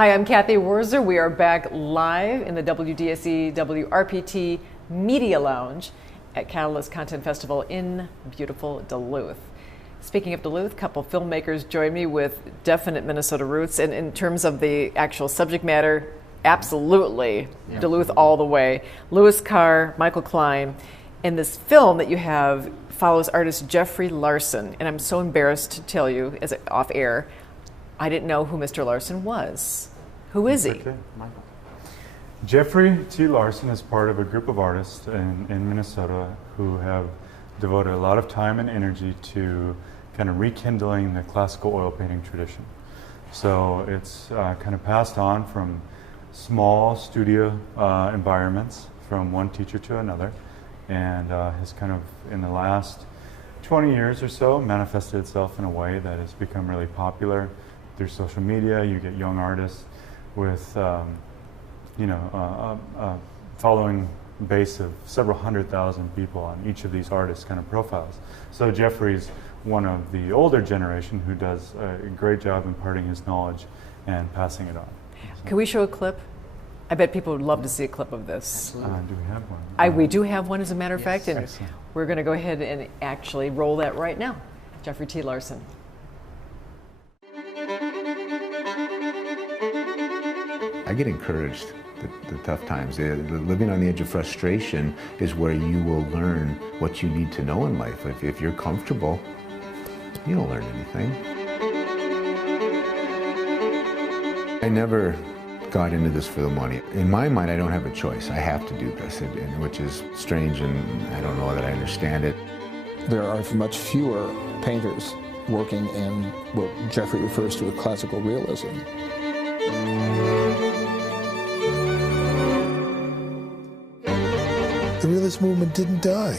Hi, I'm Cathy Wurzer. We are back live in the WDSE WRPT Media Lounge at Catalyst Content Festival in beautiful Duluth. Speaking of Duluth, a couple filmmakers join me with definite Minnesota roots, and in terms of the actual subject matter, absolutely Duluth all the way. Louis Carr, Michael Klein, and this film that you have follows artist Jeffrey Larson, and I'm so embarrassed to tell you, as off air, I didn't know who Mr. Larson was. Who is he? Okay. Michael. Jeffrey T. Larson is part of a group of artists in Minnesota who have devoted a lot of time and energy to kind of rekindling the classical oil painting tradition. So it's kind of passed on from small studio environments from one teacher to another, and has kind of in the last 20 years or so manifested itself in a way that has become really popular through social media. You get young artists with following base of several 100,000 people on each of these artists' kind of profiles. So Jeffrey's one of the older generation who does a great job imparting his knowledge and passing it on. So. Can we show a clip? I bet people would love to see a clip of this. Do we have one? We do have one, as a matter of fact, and excellent. We're going to go ahead and actually roll that right now. Jeffrey T. Larson. I get encouraged the tough times. Living on the edge of frustration is where you will learn what you need to know in life. If you're comfortable, you don't learn anything. I never got into this for the money. In my mind, I don't have a choice. I have to do this, which is strange, and I don't know that I understand it. There are much fewer painters working in what Jeffrey refers to as classical realism. The realist movement didn't die.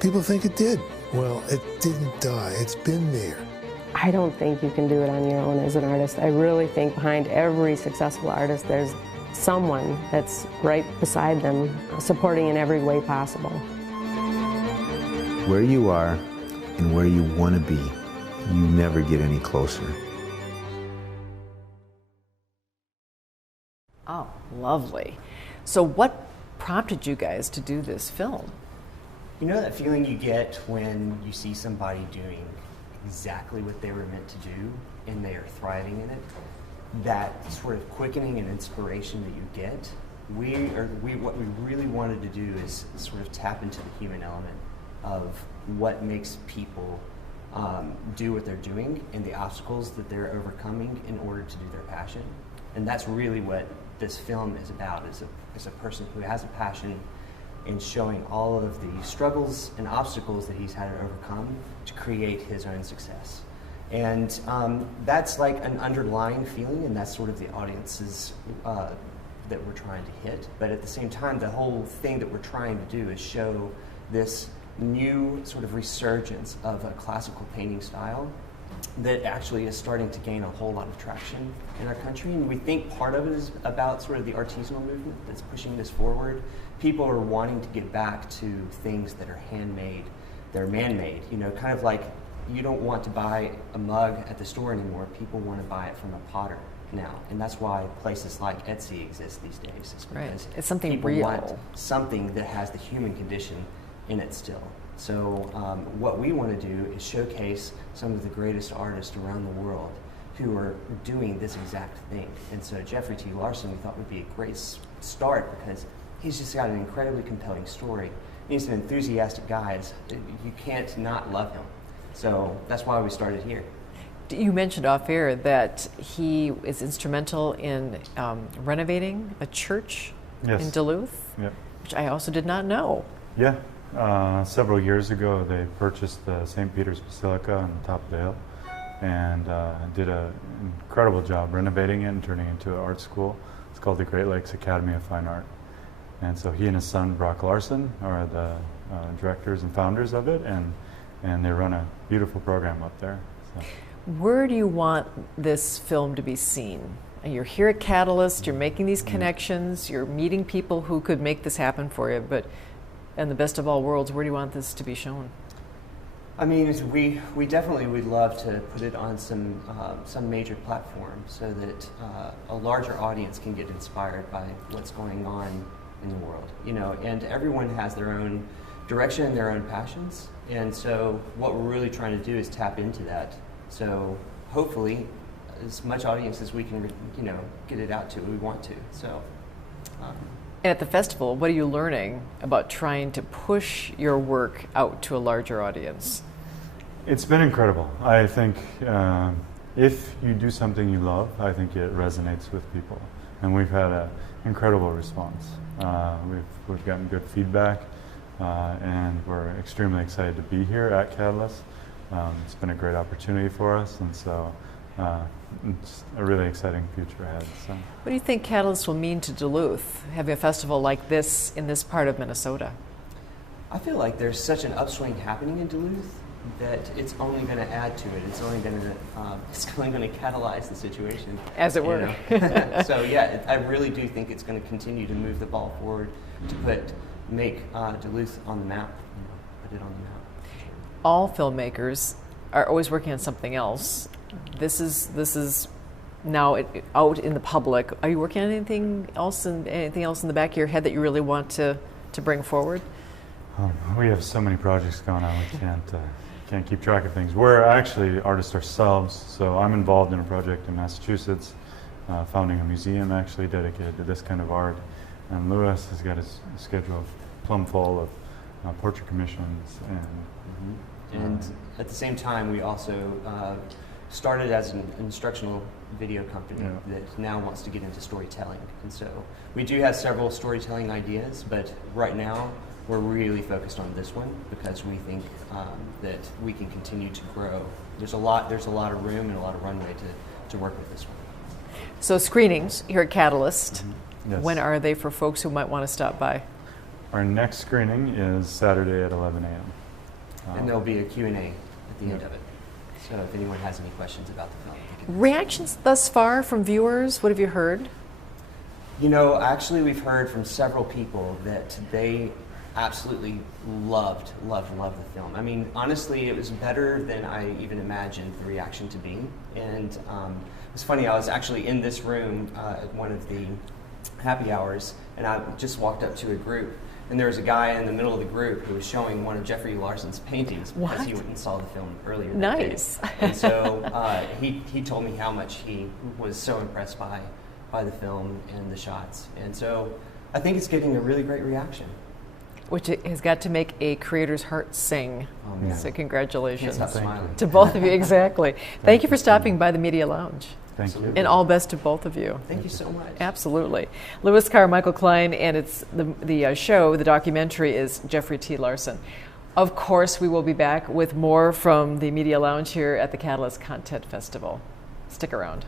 People think it did. Well, it didn't die. It's been there. I don't think you can do it on your own as an artist. I really think behind every successful artist there's someone that's right beside them, supporting in every way possible. Where you are and where you want to be, you never get any closer. Oh, lovely. So what prompted you guys to do this film? You know that feeling you get when you see somebody doing exactly what they were meant to do and they are thriving in it? That sort of quickening and inspiration that you get. What we really wanted to do is sort of tap into the human element of what makes people do what they're doing and the obstacles that they're overcoming in order to do their passion. And that's really what this film is about, is a person who has a passion in showing all of the struggles and obstacles that he's had to overcome to create his own success. And that's like an underlying feeling, and that's sort of the audiences that we're trying to hit. But at the same time, the whole thing that we're trying to do is show this new sort of resurgence of a classical painting style that actually is starting to gain a whole lot of traction in our country. And we think part of it is about sort of the artisanal movement that's pushing this forward. People are wanting to get back to things that are handmade, they're man-made. You know, kind of like you don't want to buy a mug at the store anymore. People want to buy it from a potter now. And that's why places like Etsy exist these days. It's because It's something people real. want something that has the human condition in it still. So what we want to do is showcase some of the greatest artists around the world who are doing this exact thing. And so Jeffrey T. Larson we thought would be a great start because he's just got an incredibly compelling story. He's an enthusiastic guy. You can't not love him. So that's why we started here. You mentioned off air that he is instrumental in renovating a church in Duluth, which I also did not know. Yeah. Several years ago, they purchased the St. Peter's Basilica on the top of the hill and did an incredible job renovating it and turning it into an art school. It's called the Great Lakes Academy of Fine Art. And so he and his son, Brock Larson, are the directors and founders of it, and they run a beautiful program up there. So. Where do you want this film to be seen? You're here at Catalyst, you're making these connections, you're meeting people who could make this happen for you, but in the best of all worlds, where do you want this to be shown? I mean, we definitely would love to put it on some major platform so that a larger audience can get inspired by what's going on in the world. You know, and everyone has their own direction and their own passions, and so what we're really trying to do is tap into that. So hopefully, as much audience as we can, you know, get it out to, we want to. So. And at the festival, what are you learning about trying to push your work out to a larger audience? It's been incredible. I think if you do something you love, I think it resonates with people. And we've had an incredible response. We've gotten good feedback, and we're extremely excited to be here at Catalyst. It's been a great opportunity for us, and so it's a really exciting future ahead. So. What do you think Catalyst will mean to Duluth, having a festival like this in this part of Minnesota? I feel like there's such an upswing happening in Duluth that it's only going to add to it. It's only going to catalyze the situation, as it were. So yeah, I really do think it's going to continue to move the ball forward to make Duluth on the map. Put it on the map. All filmmakers are always working on something else. This is now out in the public. Are you working on anything else in the back of your head that you really want to bring forward? We have so many projects going on. We can't keep track of things. We're actually artists ourselves, so I'm involved in a project in Massachusetts, founding a museum actually dedicated to this kind of art. And Louis has got his schedule plumb full of portrait commissions and at the same time, we also started as an instructional video company that now wants to get into storytelling. And so we do have several storytelling ideas, but right now we're really focused on this one because we think that we can continue to grow. There's a lot of room and a lot of runway to work with this one. So screenings here at Catalyst, Yes. When are they for folks who might want to stop by? Our next screening is Saturday at 11 a.m. And there'll be a Q&A at the end of it. So if anyone has any questions about the film. They can Reactions thus far from viewers, what have you heard? You know, actually we've heard from several people that they absolutely loved the film. I mean, honestly, it was better than I even imagined the reaction to be. And it's funny, I was actually in this room at one of the happy hours, and I just walked up to a group, and there was a guy in the middle of the group who was showing one of Jeffrey Larson's paintings because he went and saw the film earlier that day. Nice. And so he told me how much he was so impressed by the film and the shots. And so I think it's getting a really great reaction. Which has got to make a creator's heart sing. Yeah. So congratulations Can't stop smiling. to both of you, exactly. Thank you for stopping by the Media Lounge. Thank you. And all best to both of you. Thank you so much. Absolutely. Louis Carr, Michael Klein, and it's the show, the documentary is Jeffrey T. Larson. Of course, we will be back with more from the Media Lounge here at the Catalyst Content Festival. Stick around.